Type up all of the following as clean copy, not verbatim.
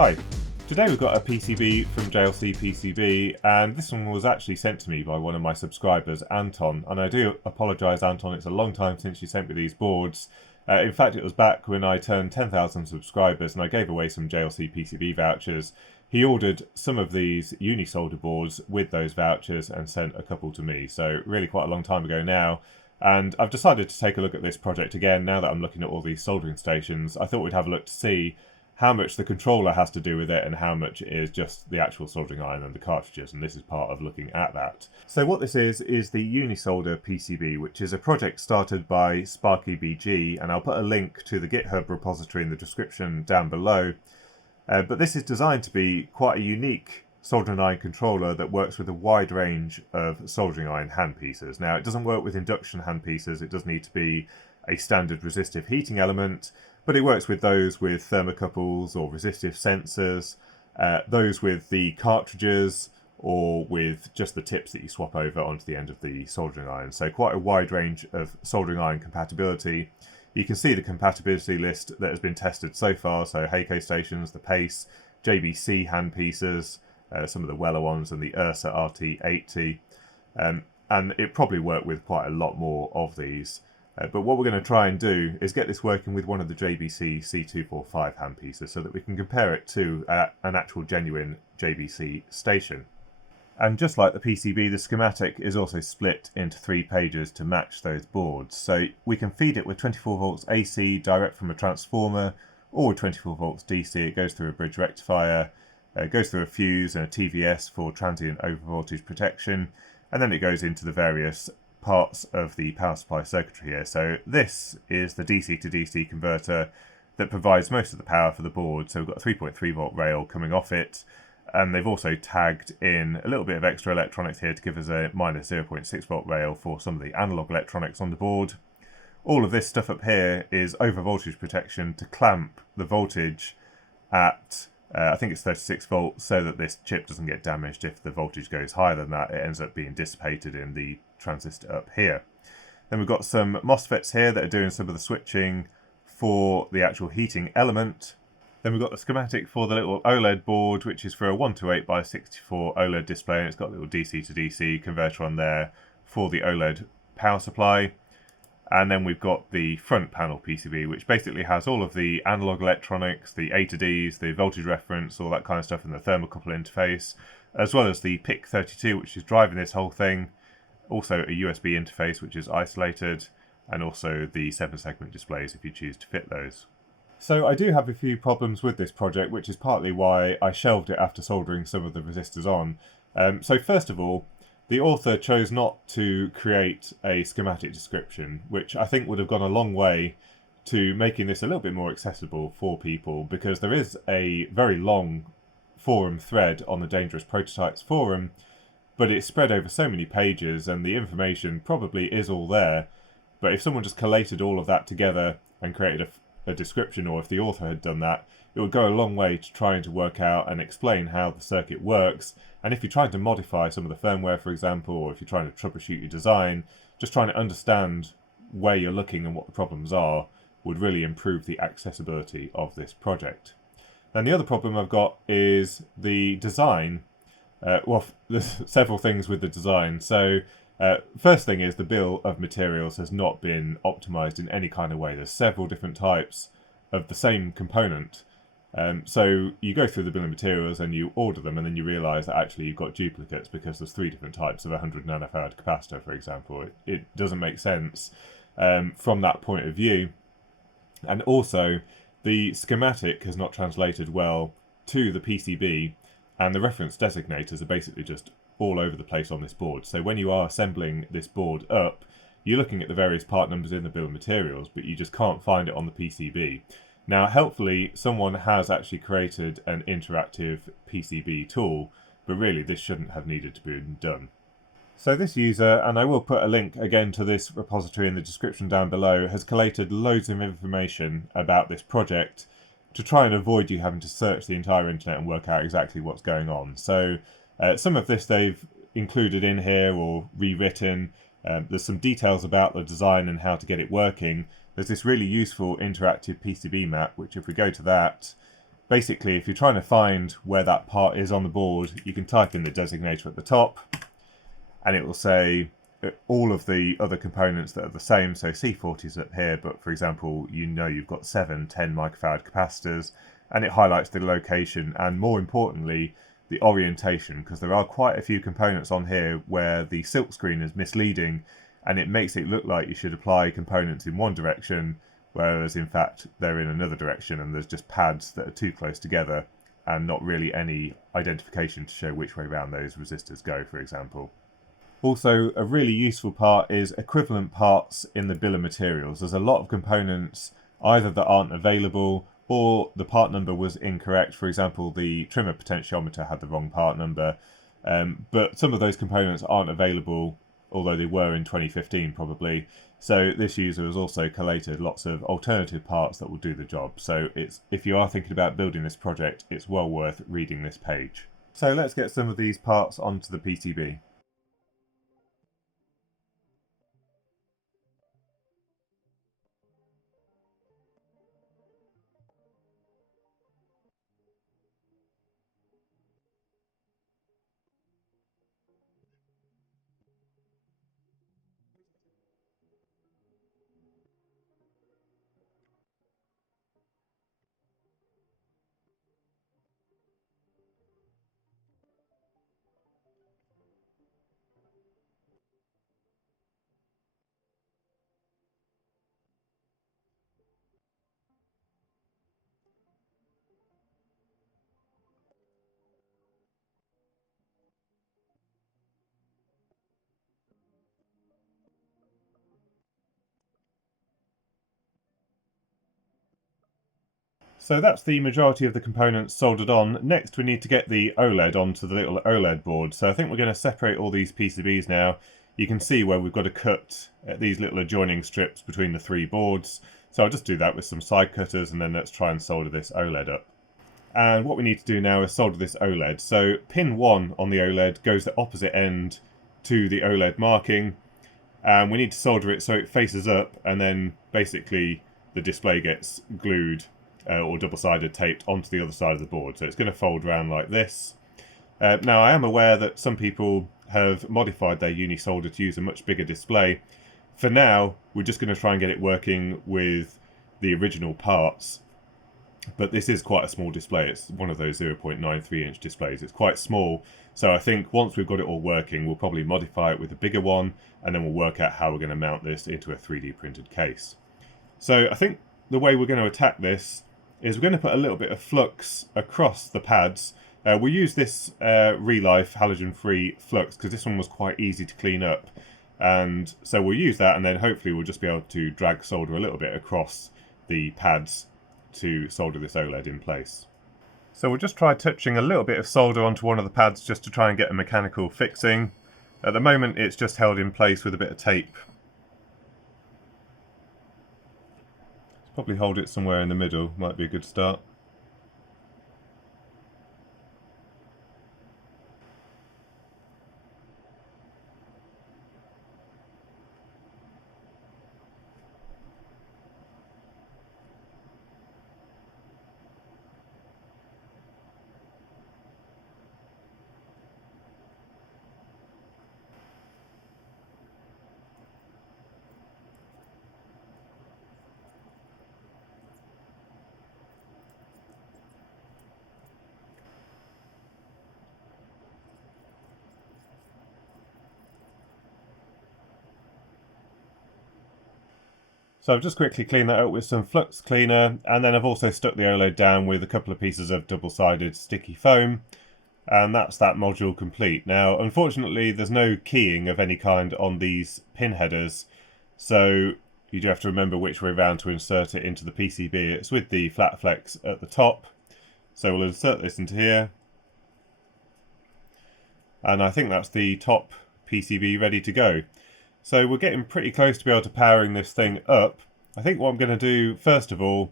Hi, today we've got a PCB from JLC PCB, and this one was actually sent to me by one of my subscribers, Anton, and I do apologise, Anton, it's a long time since you sent me these boards. In fact, it was back when I turned 10,000 subscribers and I gave away some JLC PCB vouchers. He ordered some of these UniSolder boards with those vouchers and sent a couple to me, so really quite a long time ago now. And I've decided to take a look at this project again now that I'm looking at all these soldering stations. I thought we'd have a look to see how much the controller has to do with it and how much is just the actual soldering iron and the cartridges, and this is part of looking at that. So what this is the UniSolder PCB, which is a project started by SparkyBG, and I'll put a link to the GitHub repository in the description down below. But this is designed to be quite a unique soldering iron controller that works with a wide range of soldering iron handpieces. Now, it doesn't work with induction handpieces, it does need to be a standard resistive heating element, but it works with those with thermocouples or resistive sensors, those with the cartridges, or with just the tips that you swap over onto the end of the soldering iron. So quite a wide range of soldering iron compatibility. You can see the compatibility list that has been tested so far, so Heiko stations, the Pace, JBC handpieces, some of the Weller ones, and the Ursa RT80. And it probably worked with quite a lot more of these. But what we're going to try and do is get this working with one of the JBC C245 handpieces so that we can compare it to an actual genuine JBC station. And just like the PCB, the schematic is also split into 3 pages to match those boards. So we can feed it with 24 volts AC direct from a transformer, or with 24 volts DC. It goes through a bridge rectifier, goes through a fuse and a TVS for transient overvoltage protection, and then it goes into the various parts of the power supply circuitry here. So this is the DC to DC converter that provides most of the power for the board. So we've got a 3.3 volt rail coming off it, and they've also tagged in a little bit of extra electronics here to give us a minus 0.6 volt rail for some of the analog electronics on the board. All of this stuff up here is over voltage protection to clamp the voltage at I think it's 36 volts, so that this chip doesn't get damaged. If the voltage goes higher than that, it ends up being dissipated in the transistor up here. Then we've got some MOSFETs here that are doing some of the switching for the actual heating element. Then we've got the schematic for the little OLED board, which is for a 128x64 OLED display, and it's got a little DC to DC converter on there for the OLED power supply. And then we've got the front panel PCB, which basically has all of the analog electronics, the A to Ds, the voltage reference, all that kind of stuff, and the thermocouple interface, as well as the PIC32, which is driving this whole thing. Also a USB interface, which is isolated, and also the 7-segment displays if you choose to fit those. So I do have a few problems with this project, which is partly why I shelved it after soldering some of the resistors on. So first of all, the author chose not to create a schematic description, which I think would have gone a long way to making this a little bit more accessible for people, because there is a very long forum thread on the Dangerous Prototypes forum, but it's spread over so many pages and the information probably is all there. But if someone just collated all of that together and created a description, or if the author had done that, it would go a long way to trying to work out and explain how the circuit works. And if you're trying to modify some of the firmware, for example, or if you're trying to troubleshoot your design, just trying to understand where you're looking and what the problems are would really improve the accessibility of this project. Then the other problem I've got is the design. Well, there's several things with the design. So first thing is the bill of materials has not been optimized in any kind of way. There's several different types of the same component. So you go through the bill of materials and you order them, and then you realize that actually you've got duplicates because there's 3 different types of 100 nanofarad capacitor, for example. It doesn't make sense from that point of view. And also the schematic has not translated well to the PCB, and the reference designators are basically just all over the place on this board. So when you are assembling this board up, you're looking at the various part numbers in the bill of materials, but you just can't find it on the PCB. Now, helpfully, someone has actually created an interactive PCB tool, but really this shouldn't have needed to be done. So this user, and I will put a link again to this repository in the description down below, has collated loads of information about this project to try and avoid you having to search the entire internet and work out exactly what's going on. So some of this they've included in here or rewritten. There's some details about the design and how to get it working. There's this really useful interactive PCB map, which if we go to that, basically if you're trying to find where that part is on the board, you can type in the designator at the top and it will say all of the other components that are the same. So C40 is up here, but for example, you've got 7 10 microfarad capacitors, and it highlights the location and, more importantly, the orientation, because there are quite a few components on here where the silk screen is misleading and it makes it look like you should apply components in one direction, whereas in fact they're in another direction, and there's just pads that are too close together and not really any identification to show which way around those resistors go, for example. Also, a really useful part is equivalent parts in the bill of materials. There's a lot of components either that aren't available or the part number was incorrect. For example, the trimmer potentiometer had the wrong part number, but some of those components aren't available, although they were in 2015 probably. So this user has also collated lots of alternative parts that will do the job. So if you are thinking about building this project, it's well worth reading this page. So let's get some of these parts onto the PCB. So that's the majority of the components soldered on. Next we need to get the OLED onto the little OLED board. So I think we're going to separate all these PCBs now. You can see where we've got to cut these little adjoining strips between the 3 boards. So I'll just do that with some side cutters, and then let's try and solder this OLED up. And what we need to do now is solder this OLED. So pin 1 on the OLED goes the opposite end to the OLED marking. And we need to solder it so it faces up, and then basically the display gets glued or double-sided taped onto the other side of the board. So it's going to fold around like this. Now I am aware that some people have modified their UniSolder to use a much bigger display. For now, we're just going to try and get it working with the original parts. But this is quite a small display. It's one of those 0.93 inch displays. It's quite small. So I think once we've got it all working, we'll probably modify it with a bigger one, and then we'll work out how we're going to mount this into a 3D printed case. So I think the way we're going to attack this is we're going to put a little bit of flux across the pads. We'll use this Relife halogen-free flux because this one was quite easy to clean up. And so we'll use that, and then hopefully we'll just be able to drag solder a little bit across the pads to solder this OLED in place. So we'll just try touching a little bit of solder onto one of the pads just to try and get a mechanical fixing. At the moment it's just held in place with a bit of tape. Probably hold it somewhere in the middle, might be a good start. So I've just quickly cleaned that out with some flux cleaner, and then I've also stuck the OLED down with a couple of pieces of double-sided sticky foam, and that's that module complete. Now unfortunately there's no keying of any kind on these pin headers, so you do have to remember which way around to insert it into the PCB. It's with the flat flex at the top, so we'll insert this into here, and I think that's the top PCB ready to go. So we're getting pretty close to be able to powering this thing up. I think what I'm going to do first of all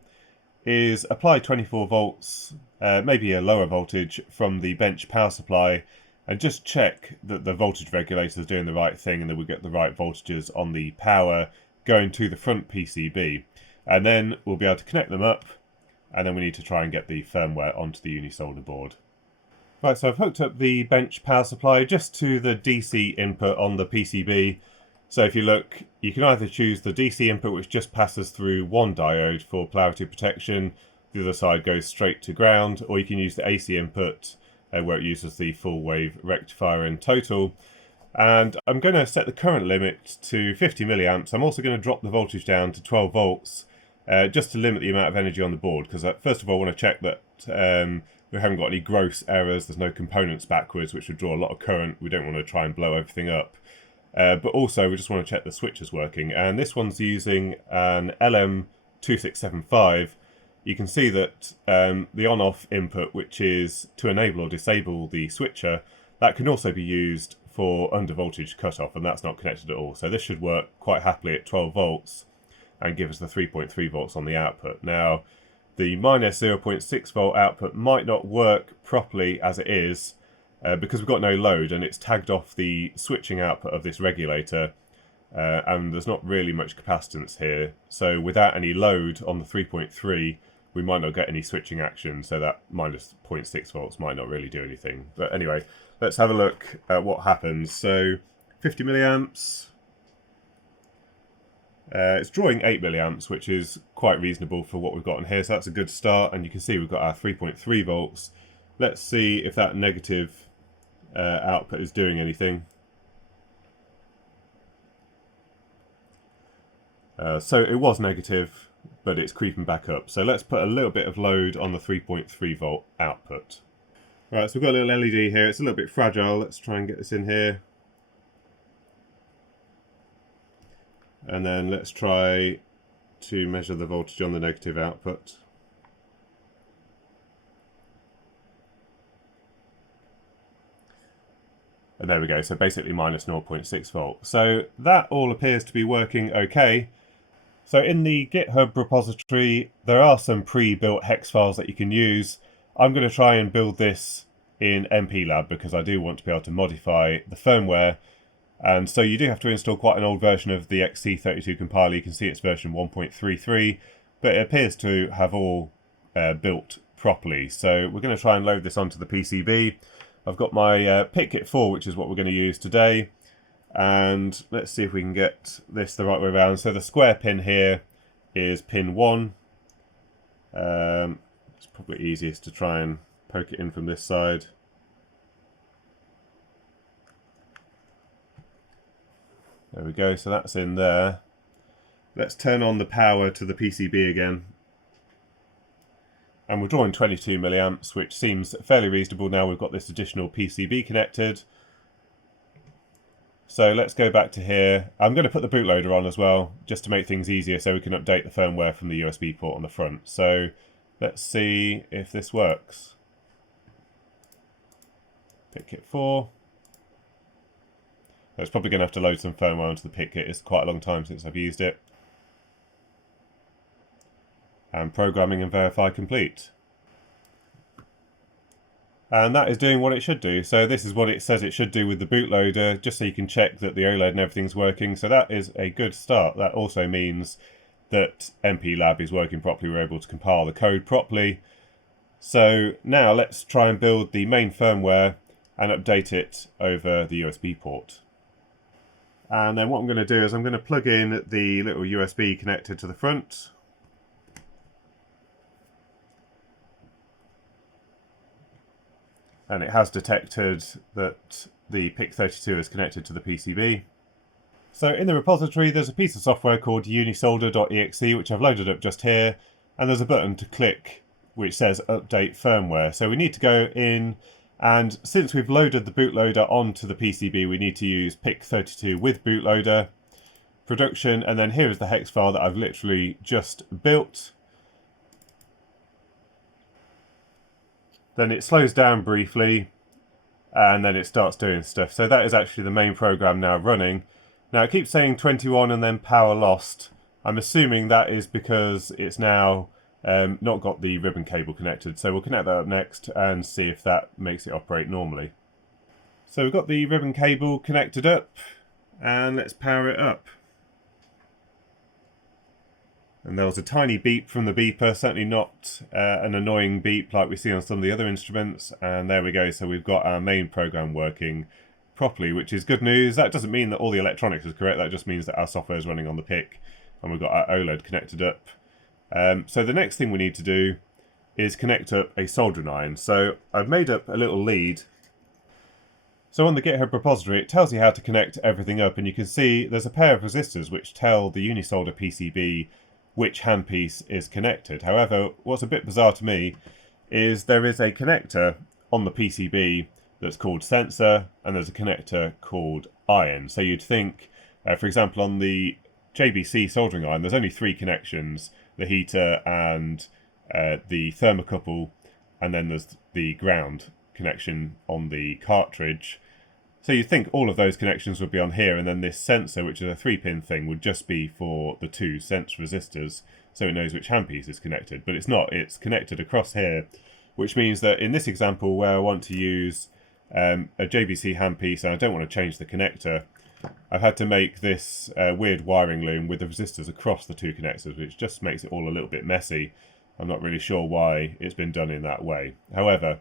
is apply 24 volts, maybe a lower voltage from the bench power supply, and just check that the voltage regulator is doing the right thing and that we get the right voltages on the power going to the front PCB. And then we'll be able to connect them up and then we need to try and get the firmware onto the UniSolder board. Right, so I've hooked up the bench power supply just to the DC input on the PCB. So if you look, you can either choose the DC input, which just passes through one diode for polarity protection, the other side goes straight to ground, or you can use the AC input where it uses the full wave rectifier in total. And I'm going to set the current limit to 50 milliamps. I'm also going to drop the voltage down to 12 volts just to limit the amount of energy on the board, because first of all I want to check that we haven't got any gross errors, there's no components backwards which would draw a lot of current. We don't want to try and blow everything up. But also we just want to check the switch is working, and this one's using an LM2675. You can see that the on-off input, which is to enable or disable the switcher, that can also be used for under voltage cutoff, and that's not connected at all. So this should work quite happily at 12 volts and give us the 3.3 volts on the output. Now, the minus 0.6 volt output might not work properly as it is because we've got no load, and it's tagged off the switching output of this regulator, and there's not really much capacitance here. So without any load on the 3.3, we might not get any switching action, so that minus 0.6 volts might not really do anything. But anyway, let's have a look at what happens. So 50 milliamps. It's drawing 8 milliamps, which is quite reasonable for what we've got in here, so that's a good start. And you can see we've got our 3.3 volts. Let's see if that negative output is doing anything. So it was negative, but it's creeping back up. So let's put a little bit of load on the 3.3 volt output. Right, so we've got a little LED here. It's a little bit fragile. Let's try and get this in here. And then let's try to measure the voltage on the negative output. And there we go, so basically minus 0.6 volt. So that all appears to be working okay. So in the GitHub repository, there are some pre-built hex files that you can use. I'm going to try and build this in MPLAB because I do want to be able to modify the firmware. And so you do have to install quite an old version of the XC32 compiler. You can see it's version 1.33, but it appears to have all built properly. So we're going to try and load this onto the PCB. I've got my PitKit 4, which is what we're going to use today. And let's see if we can get this the right way around. So the square pin here is pin 1. It's probably easiest to try and poke it in from this side. There we go, so that's in there. Let's turn on the power to the PCB again. And we're drawing 22 milliamps, which seems fairly reasonable now we've got this additional PCB connected. So let's go back to here. I'm going to put the bootloader on as well, just to make things easier so we can update the firmware from the USB port on the front. So let's see if this works. PitKit 4. It's probably going to have to load some firmware onto the PitKit. It's quite a long time since I've used it. And programming and verify complete. And that is doing what it should do. So this is what it says it should do with the bootloader, just so you can check that the OLED and everything's working. So that is a good start. That also means that MPLAB is working properly. We're able to compile the code properly. So now let's try and build the main firmware and update it over the USB port. And then what I'm going to do is I'm going to plug in the little USB connector to the front. And it has detected that the PIC32 is connected to the PCB. So in the repository there's a piece of software called unisolder.exe, which I've loaded up just here, and there's a button to click which says update firmware. So we need to go in, and since we've loaded the bootloader onto the PCB, we need to use PIC32 with bootloader, production, and then here is the hex file that I've literally just built. Then it slows down briefly, and then it starts doing stuff. So that is actually the main program now running. Now it keeps saying 21 and then power lost. I'm assuming that is because it's now not got the ribbon cable connected. So we'll connect that up next and see if that makes it operate normally. So we've got the ribbon cable connected up, and let's power it up. And there was a tiny beep from the beeper, certainly not an annoying beep like we see on some of the other instruments. And there we go, so we've got our main program working properly, which is good news. That doesn't mean that all the electronics is correct, that just means that our software is running on the PIC and we've got our OLED connected up. So the next thing we need to do is connect up a soldering iron. So I've made up a little lead. So on the GitHub repository, it tells you how to connect everything up, and you can see there's a pair of resistors which tell the UniSolder PCB which handpiece is connected. However, what's a bit bizarre to me is there is a connector on the PCB that's called sensor, and there's a connector called iron. So you'd think, for example, on the JBC soldering iron, there's only 3 connections, the heater and the thermocouple, and then there's the ground connection on the cartridge. So you'd think all of those connections would be on here, and then this sensor, which is a 3-pin thing, would just be for the 2 sense resistors, so it knows which handpiece is connected. But it's not, it's connected across here, which means that in this example where I want to use a JBC handpiece and I don't want to change the connector, I've had to make this weird wiring loom with the resistors across the 2 connectors, which just makes it all a little bit messy. I'm not really sure why it's been done in that way. However,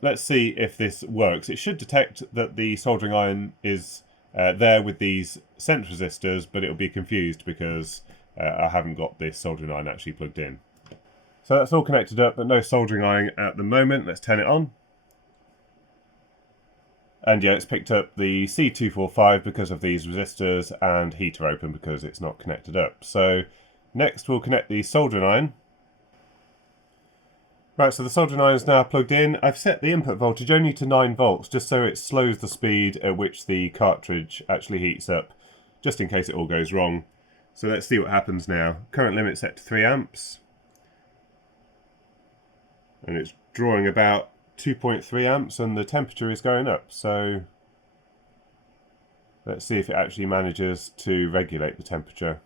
let's see if this works. It should detect that the soldering iron is there with these sense resistors, but it'll be confused because I haven't got this soldering iron actually plugged in. So that's all connected up, but no soldering iron at the moment. Let's turn it on. And yeah, it's picked up the C245 because of these resistors, and heater open because it's not connected up. So next we'll connect the soldering iron. Right, so the soldering iron is now plugged in. I've set the input voltage only to 9 volts, just so it slows the speed at which the cartridge actually heats up, just in case it all goes wrong. So let's see what happens now. Current limit set to 3 amps. And it's drawing about 2.3 amps, and the temperature is going up. So let's see if it actually manages to regulate the temperature.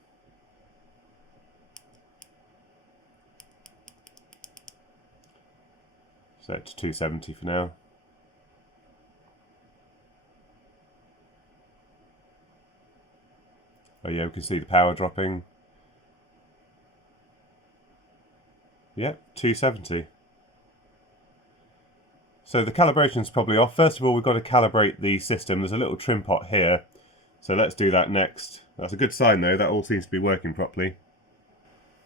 Set to 270 for now. Oh yeah, we can see the power dropping. Yep, 270. So the calibration's probably off. First of all, we've got to calibrate the system. There's a little trim pot here. So let's do that next. That's a good sign though, that all seems to be working properly.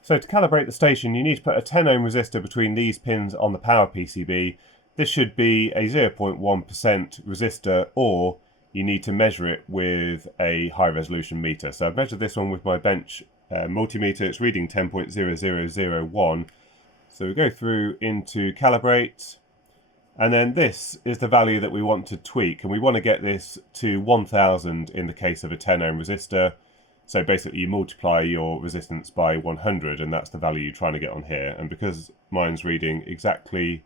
So to calibrate the station, you need to put a 10 ohm resistor between these pins on the power PCB. This should be a 0.1% resistor, or you need to measure it with a high resolution meter. So I've measured this one with my bench multimeter. It's reading 10.0001. So we go through into calibrate, and then this is the value that we want to tweak, and we want to get this to 1000 in the case of a 10 ohm resistor. So basically you multiply your resistance by 100, and that's the value you're trying to get on here. And because mine's reading exactly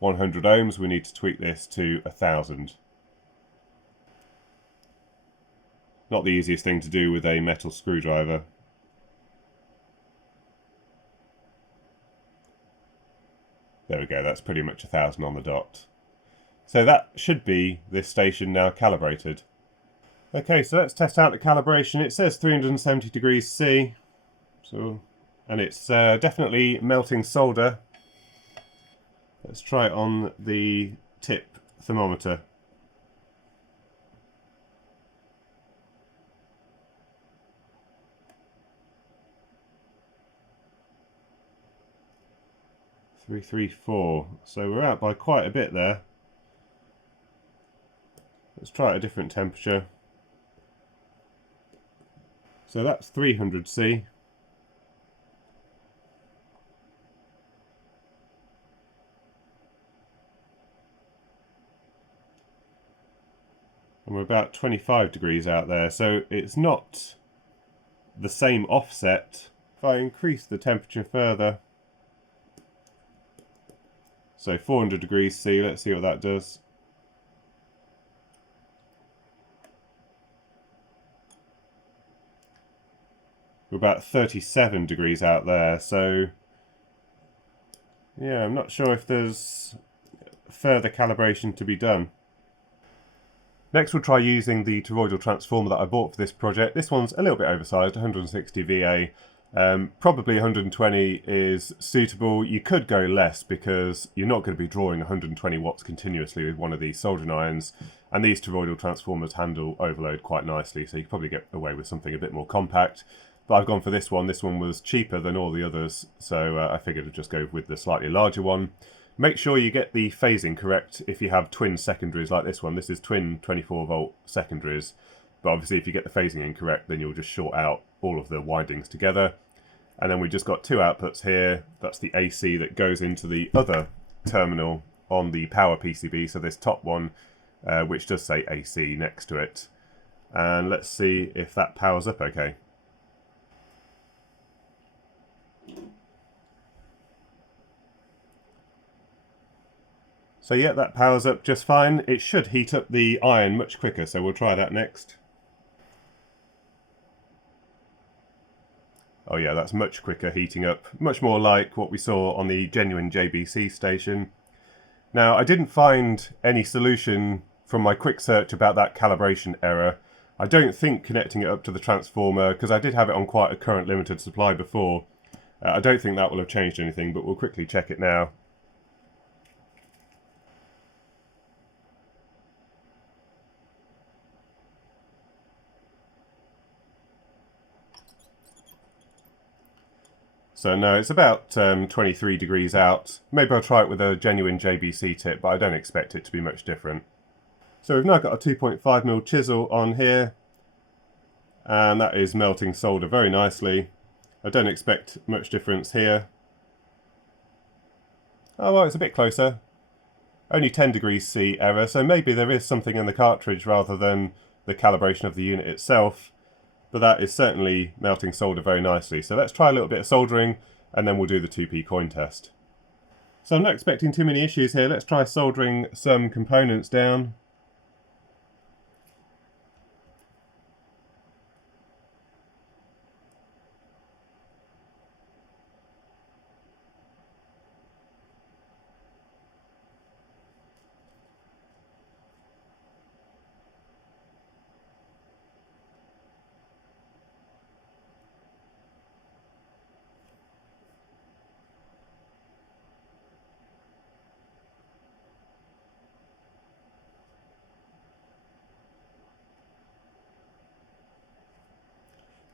100 ohms, we need to tweak this to 1000. Not the easiest thing to do with a metal screwdriver. There we go, that's pretty much 1000 on the dot. So that should be this station now calibrated. Okay, so let's test out the calibration. It says 370 degrees C, and it's definitely melting solder. Let's try it on the tip thermometer. .334, so we're out by quite a bit there. Let's try at a different temperature. So that's 300 C. And we're about 25 degrees out there, so it's not the same offset. If I increase the temperature further, so 400 degrees C, let's see what that does. We're about 37 degrees out there, so yeah, I'm not sure if there's further calibration to be done. Next we'll try using the toroidal transformer that I bought for this project. This one's a little bit oversized, 160 VA, Probably 120 is suitable. You could go less because you're not going to be drawing 120 watts continuously with one of these soldering irons, and these toroidal transformers handle overload quite nicely, so you could probably get away with something a bit more compact. But I've gone for this one. This one was cheaper than all the others, so I figured I'd just go with the slightly larger one. Make sure you get the phasing correct if you have twin secondaries like this one. This is twin 24 volt secondaries, but obviously if you get the phasing incorrect, then you'll just short out all of the windings together. And then we just got two outputs here. That's the AC that goes into the other terminal on the power PCB, so this top one, which does say AC next to it. And let's see if that powers up okay. So yeah, that powers up just fine. It should heat up the iron much quicker, so we'll try that next. Oh yeah, that's much quicker heating up. Much more like what we saw on the genuine JBC station. Now, I didn't find any solution from my quick search about that calibration error. I don't think connecting it up to the transformer, because I did have it on quite a current limited supply before. I don't think that will have changed anything, but we'll quickly check it now. So no, it's about 23 degrees out. Maybe I'll try it with a genuine JBC tip, but I don't expect it to be much different. So we've now got a 2.5mm chisel on here, and that is melting solder very nicely. I don't expect much difference here. Oh well, it's a bit closer. Only 10 degrees C error, so maybe there is something in the cartridge rather than the calibration of the unit itself. But that is certainly melting solder very nicely. So let's try a little bit of soldering, and then we'll do the 2p coin test. So I'm not expecting too many issues here. Let's try soldering some components down.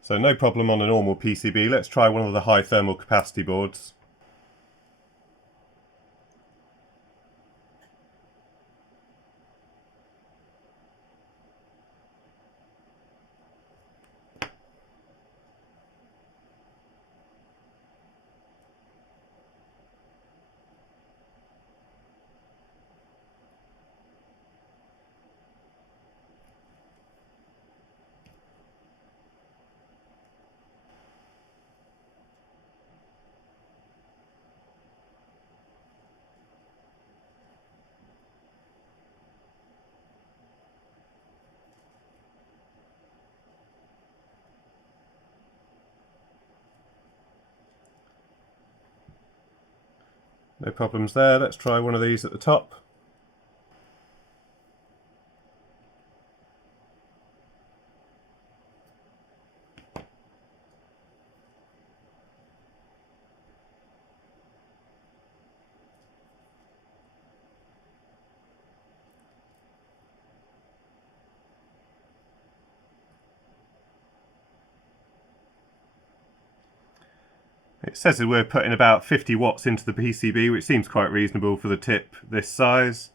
So no problem on a normal PCB. Let's try one of the high thermal capacity boards. No problems there. Let's try one of these at the top. It says that we're putting about 50 watts into the PCB, which seems quite reasonable for the tip this size.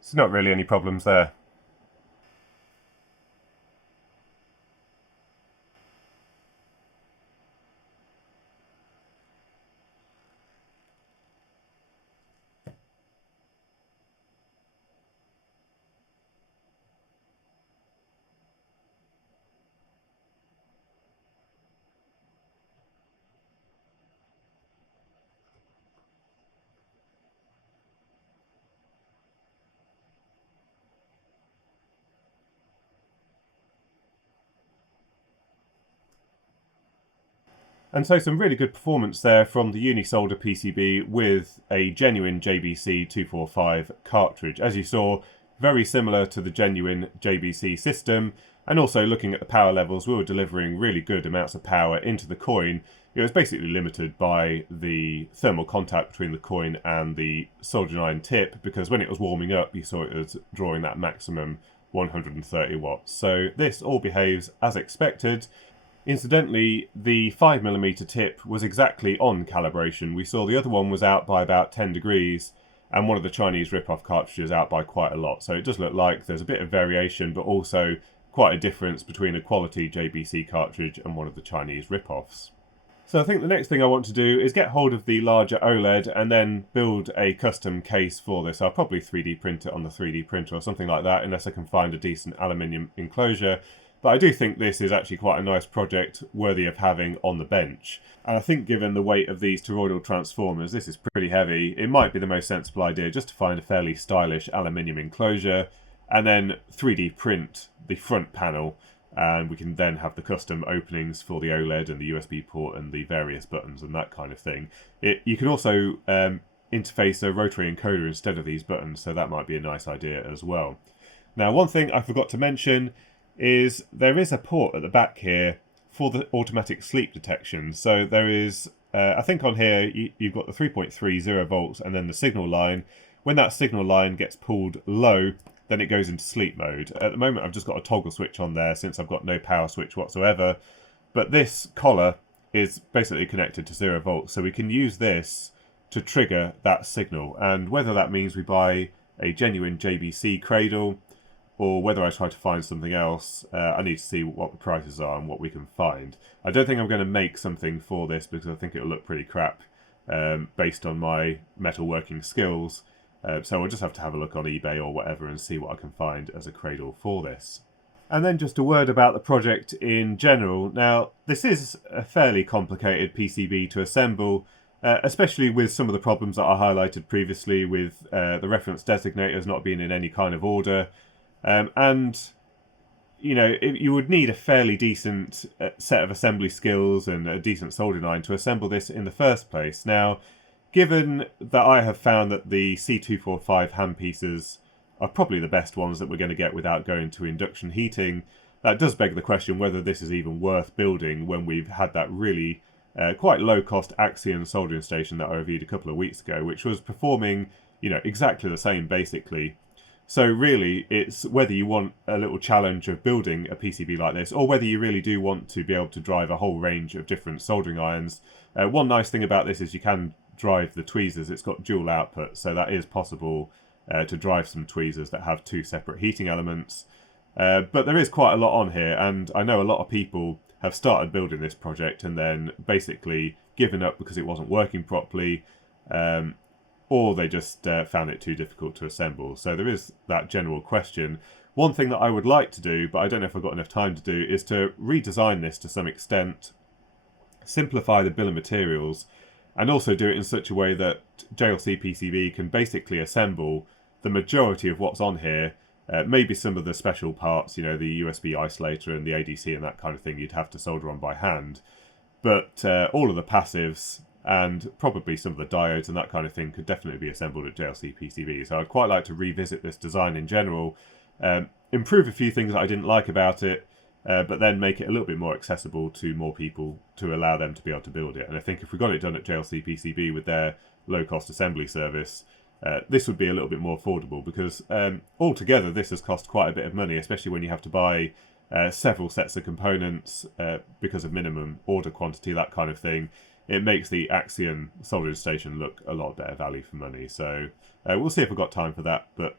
So not really any problems there. And so some really good performance there from the UniSolder PCB with a genuine JBC C245 cartridge. As you saw, very similar to the genuine JBC system, and also looking at the power levels, we were delivering really good amounts of power into the coin. It was basically limited by the thermal contact between the coin and the soldering iron tip, because when it was warming up you saw it was drawing that maximum 130 watts. So this all behaves as expected. Incidentally, the 5mm tip was exactly on calibration. We saw the other one was out by about 10 degrees and one of the Chinese rip-off cartridges out by quite a lot. So it does look like there's a bit of variation, but also quite a difference between a quality JBC cartridge and one of the Chinese rip-offs. So I think the next thing I want to do is get hold of the larger OLED and then build a custom case for this. I'll probably 3D print it on the 3D printer or something like that, unless I can find a decent aluminium enclosure. But I do think this is actually quite a nice project worthy of having on the bench. And I think given the weight of these toroidal transformers, this is pretty heavy. It might be the most sensible idea just to find a fairly stylish aluminium enclosure and then 3D print the front panel. And we can then have the custom openings for the OLED and the USB port and the various buttons and that kind of thing. You can also interface a rotary encoder instead of these buttons, so that might be a nice idea as well. Now, one thing I forgot to mention is there is a port at the back here for the automatic sleep detection. So there is, I think on here, you've got the 3.30 volts and then the signal line. When that signal line gets pulled low, then it goes into sleep mode. At the moment, I've just got a toggle switch on there since I've got no power switch whatsoever. But this collar is basically connected to 0 volts. So we can use this to trigger that signal. And whether that means we buy a genuine JBC cradle or whether I try to find something else, I need to see what the prices are and what we can find. I don't think I'm going to make something for this because I think it'll look pretty crap based on my metalworking skills. So I'll just have to have a look on eBay or whatever and see what I can find as a cradle for this. And then just a word about the project in general. Now, this is a fairly complicated PCB to assemble, especially with some of the problems that I highlighted previously with the reference designators not being in any kind of order. And, you know, you would need a fairly decent set of assembly skills and a decent soldering iron to assemble this in the first place. Now, given that I have found that the C245 handpieces are probably the best ones that we're going to get without going to induction heating, that does beg the question whether this is even worth building when we've had that really quite low-cost Axion soldering station that I reviewed a couple of weeks ago, which was performing, you know, exactly the same basically. So really, it's whether you want a little challenge of building a PCB like this, or whether you really do want to be able to drive a whole range of different soldering irons. One nice thing about this is you can drive the tweezers. It's got dual output, so that is possible to drive some tweezers that have two separate heating elements. But there is quite a lot on here, and I know a lot of people have started building this project and then basically given up because it wasn't working properly. Or they just found it too difficult to assemble. So there is that general question. One thing that I would like to do, but I don't know if I've got enough time to do, is to redesign this to some extent, simplify the bill of materials, and also do it in such a way that JLC PCB can basically assemble the majority of what's on here. Maybe some of the special parts, you know, the USB isolator and the ADC and that kind of thing you'd have to solder on by hand. But all of the passives and probably some of the diodes and that kind of thing could definitely be assembled at JLC PCB. So I'd quite like to revisit this design in general, improve a few things that I didn't like about it, but then make it a little bit more accessible to more people to allow them to be able to build it. And I think if we got it done at JLC PCB with their low-cost assembly service, this would be a little bit more affordable, because altogether this has cost quite a bit of money, especially when you have to buy several sets of components because of minimum order quantity, that kind of thing. It makes the Axion soldering station look a lot better value for money. So we'll see if we've got time for that, but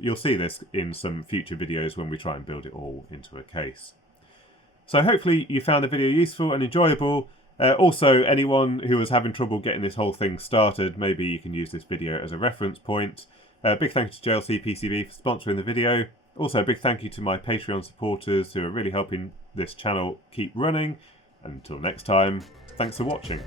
you'll see this in some future videos when we try and build it all into a case. So hopefully you found the video useful and enjoyable. Also, anyone who was having trouble getting this whole thing started, maybe you can use this video as a reference point. Big thank you to JLC PCB for sponsoring the video. Also, a big thank you to my Patreon supporters who are really helping this channel keep running. And until next time, thanks for watching.